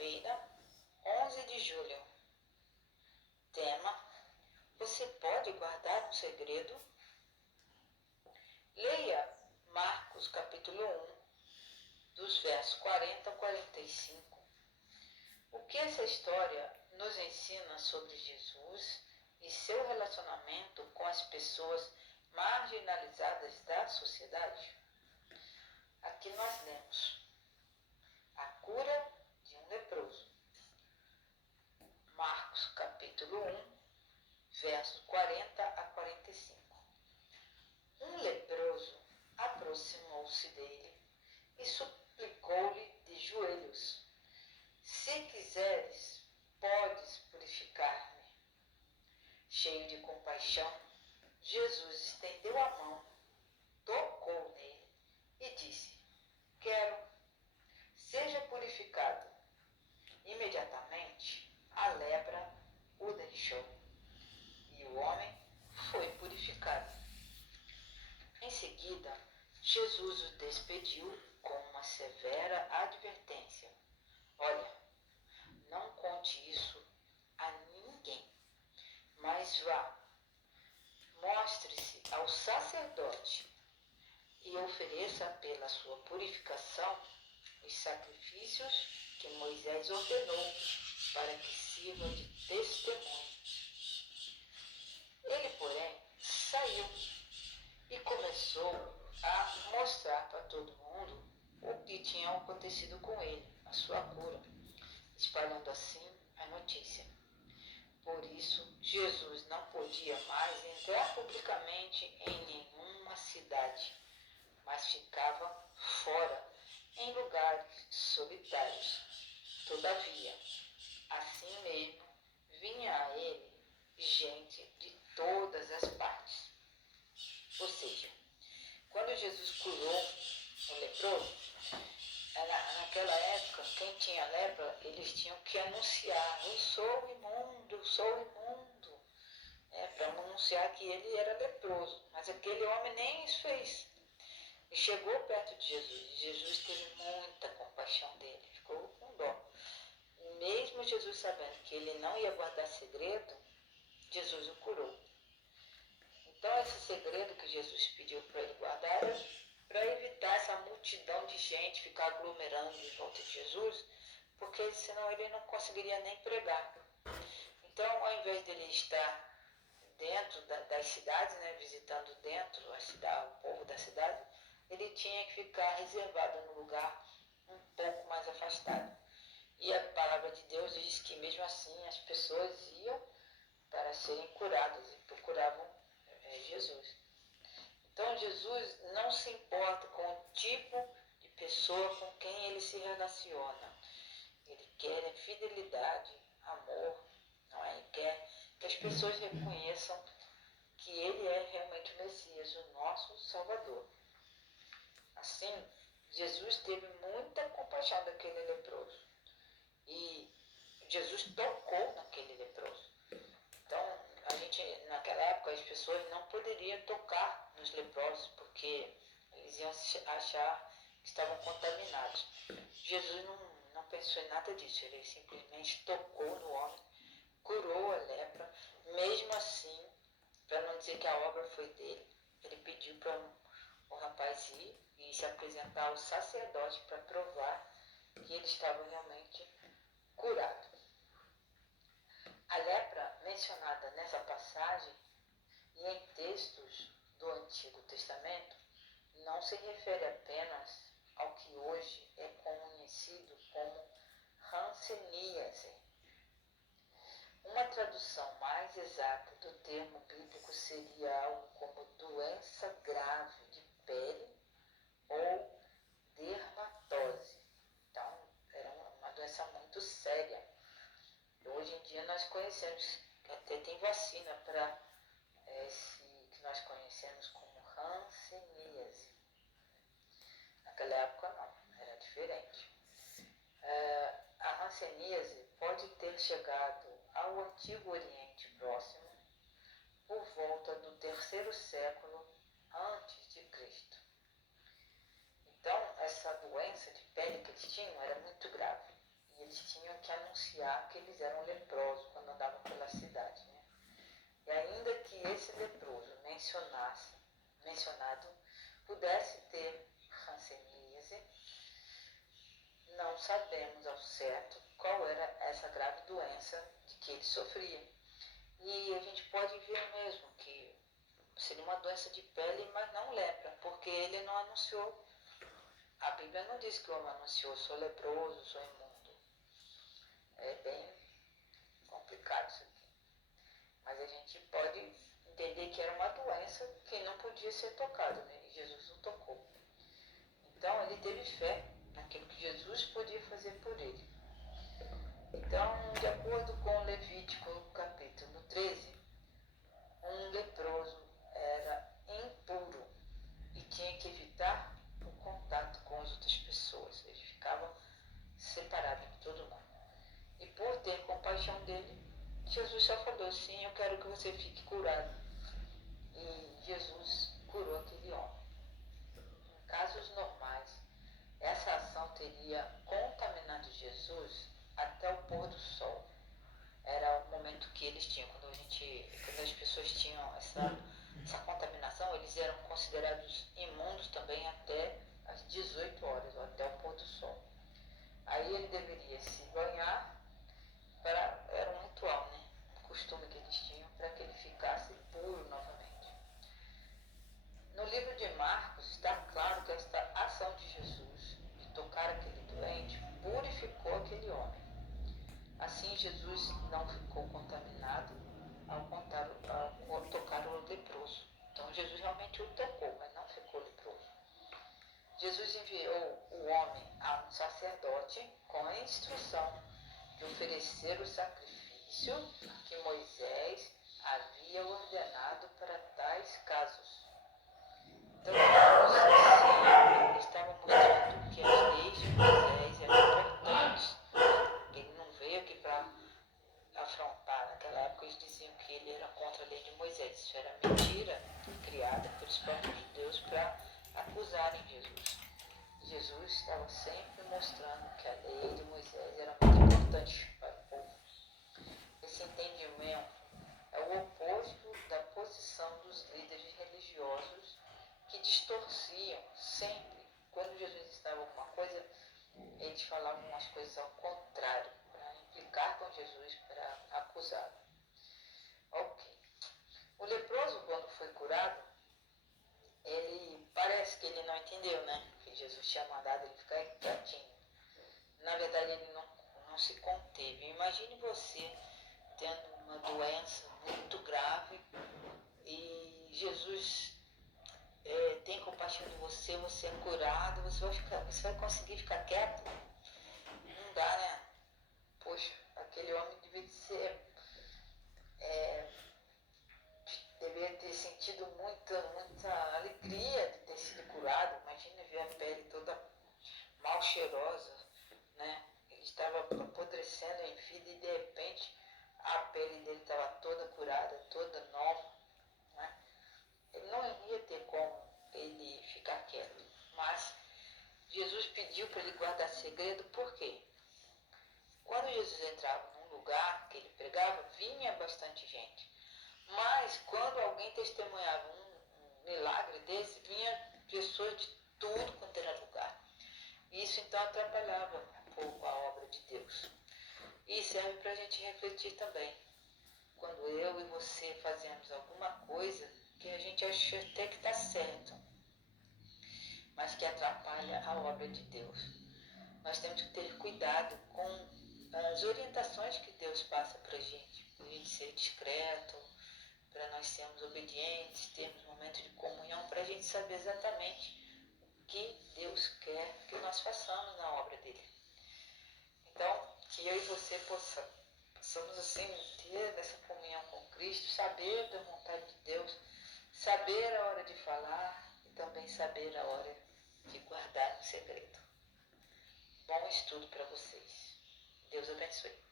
Quinta-feira, 11 de julho. Tema: você pode guardar um segredo? Leia Marcos capítulo 1, dos versos 40 a 45. O que essa história nos ensina sobre Jesus e seu relacionamento com as pessoas marginalizadas da sociedade? Aqui nós lemos a cura de um leproso. Marcos capítulo 1, versos 40 a 45. Um leproso aproximou-se dele e suplicou-lhe de joelhos: se quiseres, podes purificar-me. Cheio de compaixão, Jesus estendeu a mão, tocou nele e disse: quero, seja purificado. Imediatamente a lepra o deixou e o homem foi purificado. Em seguida, Jesus o despediu com uma severa advertência: olha, não conte isso a ninguém, mas vá, mostre-se ao sacerdote e ofereça pela sua purificação os sacrifícios que Moisés ordenou para que sirva de testemunho. Ele, porém, saiu e começou a mostrar para todo mundo o que tinha acontecido com ele, a sua cura, espalhando assim a notícia. Por isso, Jesus não podia mais entrar publicamente em nenhuma cidade, mas ficava fora, em lugares solitários. Todavia, assim mesmo, vinha a ele gente de todas as partes. Ou seja, quando Jesus curou o leproso, naquela época, quem tinha lepra, eles tinham que anunciar: eu sou imundo, eu sou imundo, para anunciar que ele era leproso. Mas aquele homem nem isso fez. E chegou perto de Jesus, e Jesus teve muita compaixão dele, ficou com dó. E mesmo Jesus sabendo que ele não ia guardar segredo, Jesus o curou. Então esse segredo que Jesus pediu para ele guardar era para evitar essa multidão de gente ficar aglomerando em volta de Jesus, porque senão ele não conseguiria nem pregar. Então, ao invés dele estar dentro das cidades, visitando dentro a cidade, o povo da cidade, ele tinha que ficar reservado no lugar um pouco mais afastado. E a palavra de Deus diz que mesmo assim as pessoas iam para serem curadas e procuravam Jesus. Então Jesus não se importa com o tipo de pessoa com quem ele se relaciona. Ele quer fidelidade, amor, não é? Ele quer que as pessoas reconheçam que ele é realmente o Messias, o nosso Salvador. Assim, Jesus teve muita compaixão daquele leproso. E Jesus tocou naquele leproso. Então, naquela época, as pessoas não poderiam tocar nos leprosos, porque eles iam achar que estavam contaminados. Jesus não pensou em nada disso, ele simplesmente tocou no homem, curou a lepra. Mesmo assim, para não dizer que a obra foi dele, ele pediu para o rapaz ir e se apresentar ao sacerdote para provar que ele estava realmente curado. A lepra mencionada nessa passagem e em textos do Antigo Testamento não se refere apenas ao que hoje é conhecido como hanseníase. Uma tradução mais exata do termo bíblico seria algo como doença grave de pele ou dermatose. Então, era uma doença muito séria. Hoje em dia nós conhecemos, até tem vacina para esse que nós conhecemos como hanseníase. Naquela época não, era diferente. A hanseníase pode ter chegado ao Antigo Oriente Próximo por volta do 3º século antes de Cristo. Então, essa doença de pele que eles tinham era muito grave. E eles tinham eles eram leprosos quando andavam pela cidade, né? E ainda que esse leproso mencionado pudesse ter hanseníase, não sabemos ao certo qual era essa grave doença de que ele sofria. E a gente pode ver mesmo que seria uma doença de pele, mas não lepra, porque ele não anunciou. A Bíblia não diz que o homem anunciou, sou leproso, sou imundo. É bem complicado isso aqui. Mas a gente pode entender que era uma doença que não podia ser tocada, né? E Jesus não tocou. Então ele teve fé naquilo que Jesus podia fazer por ele. Então, de acordo com Levítico capítulo 13, um leproso era impuro e tinha que evitar o contato com as outras pessoas. Ele ficava separado de todo mundo. E por ter compaixão dele, Jesus só falou assim, eu quero que você fique curado. E Jesus curou aquele homem. Em casos normais, essa ação teria contaminado Jesus até o pôr do sol. Era o momento que eles tinham, quando as pessoas tinham essa contaminação, eles eram considerados imundos também até às 18 horas, ou até o pôr do sol. Aí ele deveria se banhar, era um ritual, né? Um costume que eles tinham para que ele ficasse puro novamente. No livro de Marcos está claro que esta ação de Jesus, de tocar aquele doente, purificou aquele homem. Assim, Jesus não ficou contaminado ao tocar o leproso. Então, Jesus realmente o tocou, mas não ficou leproso. Jesus enviou o homem a um sacerdote com a instrução de oferecer o sacrifício que Moisés havia ordenado para tais casos. Então, Jesus estava mostrando que as leis de Moisés eram importantes. Ele não veio aqui para afrontar. Naquela época eles diziam que ele era contra a lei de Moisés. Isso era mentira criada pelos próprios judeus para acusarem Jesus. Jesus estava sempre mostrando que a lei de Moisés era muito importante para o povo. Esse entendimento é o oposto da posição dos líderes religiosos que distorciam sempre. Quando Jesus estava em alguma coisa, eles falavam umas coisas ao contrário, para implicar com Jesus, para acusá-lo. Ok. O leproso, quando foi curado, ele parece que ele não entendeu, né? Que Jesus tinha mandado ele ficar quietinho. Na verdade, ele não se conteve. Imagine você tendo uma doença muito grave e Jesus tem compaixão de você, você é curado, você vai conseguir ficar quieto? Não dá, né? Poxa, aquele homem deveria ter sentido muita alegria de ter sido curado. Imagina ver a pele toda mal cheirosa, né? Ele estava apodrecendo em vida e de repente a pele dele estava toda curada, toda nova, né? Ele não ia ter como ele ficar quieto, mas Jesus pediu para ele guardar segredo. Por quê? Quando Jesus entrava num lugar que ele pregava, vinha bastante gente. Mas quando alguém testemunhava um milagre desse, vinha pessoas de tudo quanto era lugar. Isso então atrapalhava um pouco a obra de Deus. E serve para a gente refletir também. Quando eu e você fazemos alguma coisa que a gente acha até que está certo, mas que atrapalha a obra de Deus. Nós temos que ter cuidado com as orientações que Deus passa para a gente ser discreto, para nós sermos obedientes, termos momentos de comunhão, para a gente saber exatamente o que Deus quer que nós façamos na obra dele. Então, que eu e você possamos assim ter essa comunhão com Cristo, saber da vontade de Deus, saber a hora de falar e também saber a hora de guardar o segredo. Bom estudo para vocês. Deus abençoe.